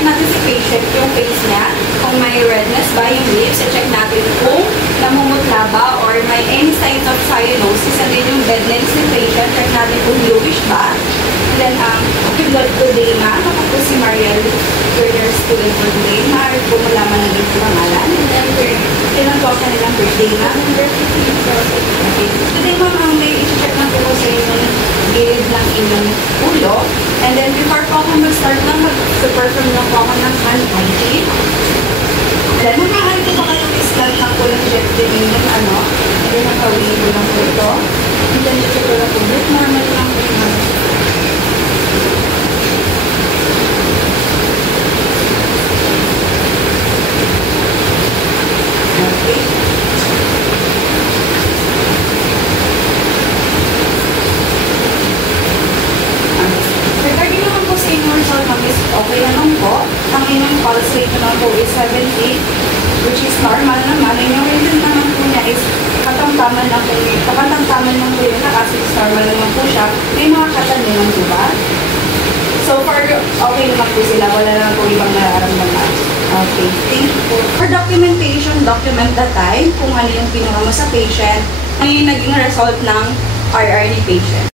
check natin si patient, yung face niya, kung may redness ba yung lips, check natin kung namumutla ba or may any signs of cyanosis, and then yung bedlines ni patient, check natin kung bluish ba. And then, blood today na, ako si Mariel, your student for today, maaari po malaman na din yung pangalan, and then, ilan po ang kanilang birthday na. Okay. Today, ma'am, may i-check na po sa inyong gilid ng inyong ulo. And then, before po ako mag-start na mag-perform na po ako ng hand hygiene. And then, nakahan ko pa kayo i-start na po yung jet din yung ano. And then, nakawin ko lang po ito. And then, check ko lang po. Normal lang po yung ano. Okay. Regarding naman po sa inyong result, okay naman po. Ang inyong pulse rate naman po is 78, which is normal naman. And yung reason naman po niya is katamtaman lang po yun. Katamtaman lang po yun na kasi normal naman po siya. May mga katan naman po ba? So far, okay naman po sila. Wala naman po ibang nararamdaman. Okay, thank you po. For documentation, document the time kung ano yung pinaka mo sa patient, ano yung naging result ng RR ni patient.